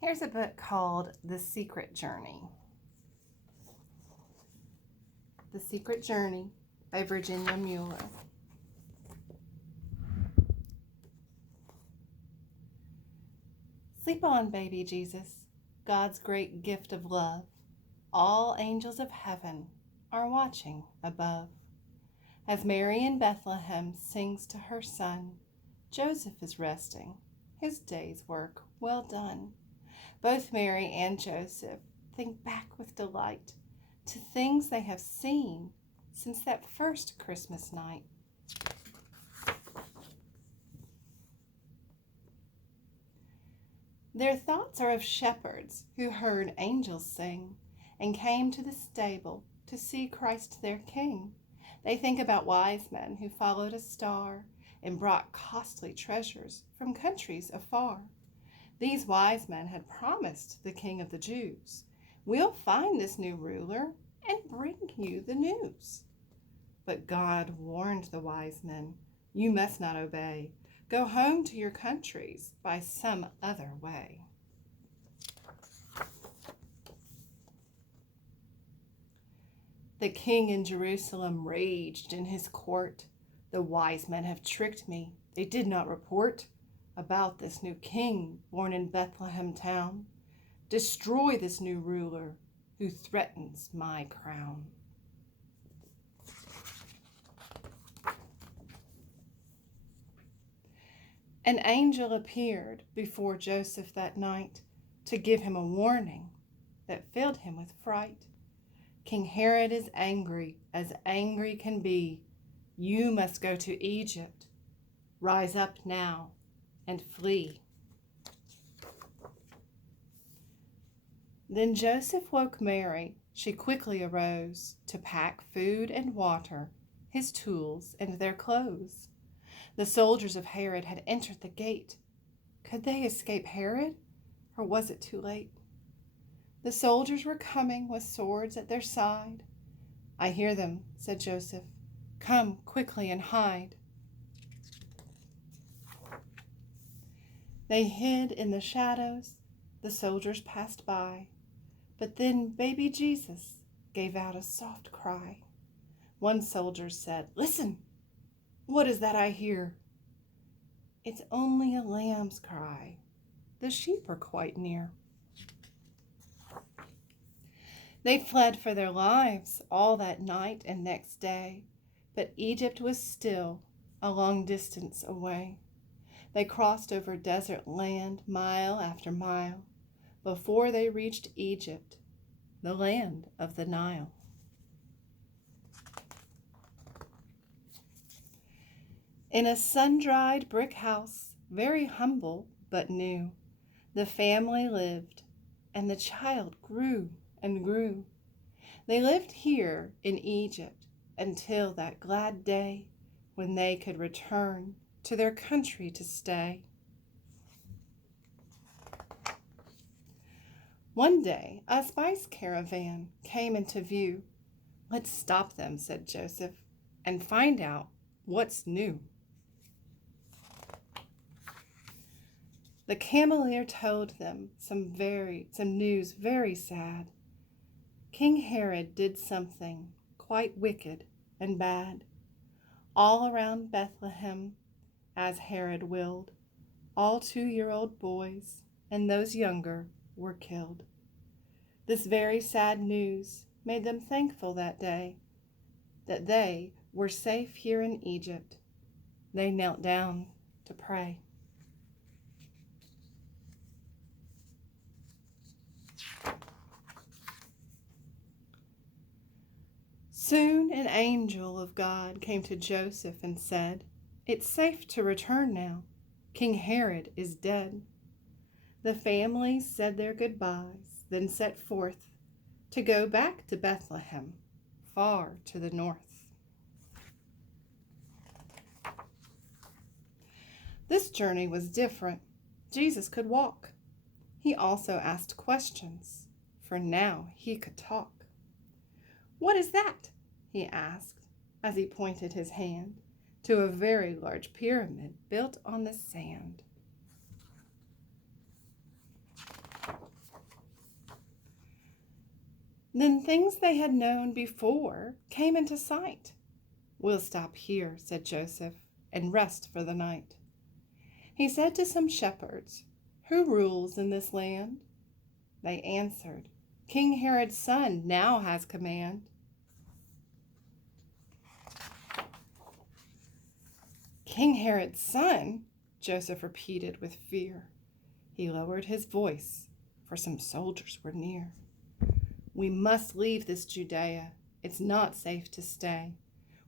Here's a book called The Secret Journey. The Secret Journey by Virginia Mueller. Sleep on, baby Jesus, God's great gift of love. All angels of heaven are watching above. As Mary in Bethlehem sings to her son, Joseph is resting, his day's work well done. Both Mary and Joseph think back with delight to things they have seen since that first Christmas night. Their thoughts are of shepherds who heard angels sing and came to the stable to see Christ their King. They think about wise men who followed a star and brought costly treasures from countries afar. These wise men had promised the King of the Jews, "We'll find this new ruler and bring you the news." But God warned the wise men, "You must not obey. Go home to your countries by some other way." The king in Jerusalem raged in his court. "The wise men have tricked me. They did not report about this new king born in Bethlehem town. Destroy this new ruler who threatens my crown." An angel appeared before Joseph that night to give him a warning that filled him with fright. "King Herod is angry as angry can be. You must go to Egypt. Rise up now and flee." Then Joseph woke Mary. She quickly arose to pack food and water, his tools and their clothes. The soldiers of Herod had entered the gate. Could they escape Herod, or was it too late? The soldiers were coming with swords at their side. "I hear them," said Joseph. "Come quickly and hide." They hid in the shadows. The soldiers passed by. But then baby Jesus gave out a soft cry. One soldier said, "Listen, what is that I hear?" "It's only a lamb's cry. The sheep are quite near." They fled for their lives all that night and next day, but Egypt was still a long distance away. They crossed over desert land mile after mile before they reached Egypt, the land of the Nile. In a sun-dried brick house, very humble but new, the family lived, and the child grew and grew. They lived here in Egypt until that glad day when they could return to their country to stay. One day, a spice caravan came into view. "Let's stop them," said Joseph, "and find out what's new." The cameleer told them some news very sad. King Herod did something quite wicked and bad. All around Bethlehem, as Herod willed, all 2-year-old boys and those younger were killed. This very sad news made them thankful that day that they were safe here in Egypt. They knelt down to pray. Soon an angel of God came to Joseph and said, "It's safe to return now. King Herod is dead." The family said their goodbyes, then set forth to go back to Bethlehem, far to the north. This journey was different. Jesus could walk. He also asked questions, for now he could talk. "What is that?" he asked as he pointed his hand to a very large pyramid built on the sand. Then things they had known before came into sight. "We'll stop here," said Joseph, "and rest for the night." He said to some shepherds, "Who rules in this land?" They answered, "King Herod's son now has command." "King Herod's son?" Joseph repeated with fear. He lowered his voice, for some soldiers were near. "We must leave this Judea. It's not safe to stay.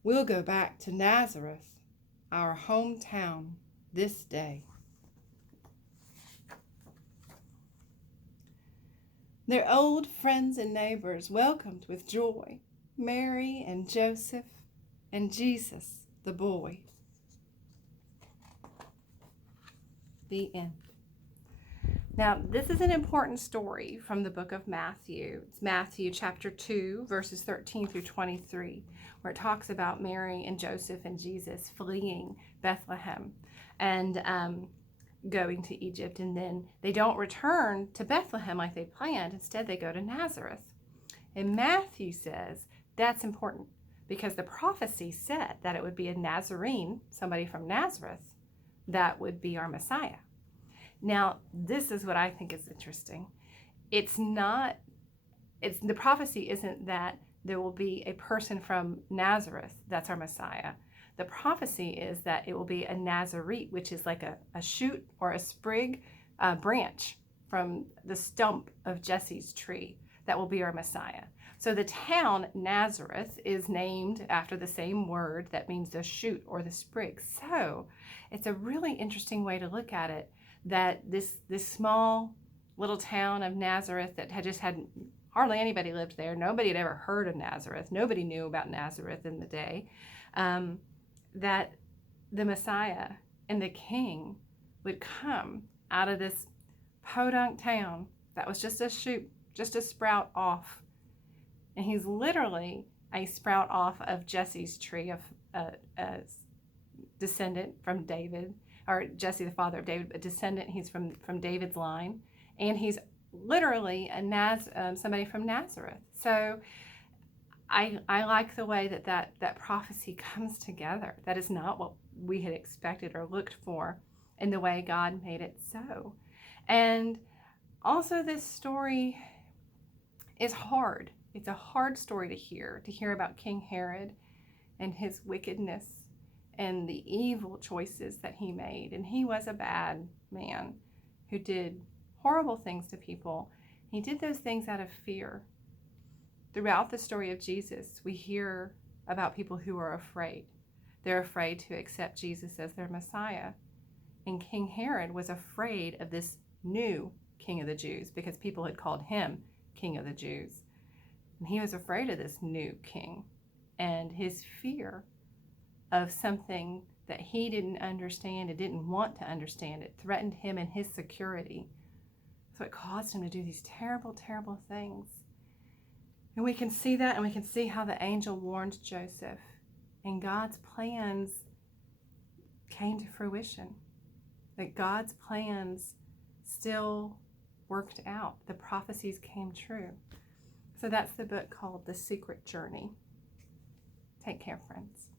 We'll go back to Nazareth, our hometown, this day." Their old friends and neighbors welcomed with joy Mary and Joseph and Jesus, the boy. The end. Now, this is an important story from the book of Matthew. It's Matthew chapter 2, verses 13 through 23, where it talks about Mary and Joseph and Jesus fleeing Bethlehem and going to Egypt. And then they don't return to Bethlehem like they planned. Instead, they go to Nazareth. And Matthew says that's important because the prophecy said that it would be a Nazarene, somebody from Nazareth, that would be our Messiah. Now, this is what I think is interesting. The prophecy isn't that there will be a person from Nazareth that's our Messiah. The prophecy is that it will be a Nazarite, which is like a shoot or a sprig, branch from the stump of Jesse's tree that will be our Messiah. So the town Nazareth is named after the same word that means the shoot or the sprig. So it's a really interesting way to look at it, that this small little town of Nazareth that had hardly anybody lived there. Nobody had ever heard of Nazareth. Nobody knew about Nazareth in the day. That the Messiah and the King would come out of this podunk town that was just a shoot, just a sprout off. And he's literally a sprout off of Jesse's tree, of a descendant from David, or Jesse, the father of David, a descendant. He's from David's line. And he's literally somebody from Nazareth. So I like the way that prophecy comes together. That is not what we had expected or looked for, in the way God made it so. And also, this story is hard. It's a hard story to hear about King Herod and his wickedness and the evil choices that he made. And he was a bad man who did horrible things to people. He did those things out of fear. Throughout the story of Jesus, we hear about people who are afraid. They're afraid to accept Jesus as their Messiah. And King Herod was afraid of this new King of the Jews because people had called him King of the Jews. And he was afraid of this new king. And his fear of something that he didn't understand and didn't want to understand, it threatened him and his security. So it caused him to do these terrible, terrible things. And we can see that, and we can see how the angel warned Joseph. And God's plans came to fruition. That God's plans still worked out. The prophecies came true. So that's the book called The Secret Journey. Take care, friends.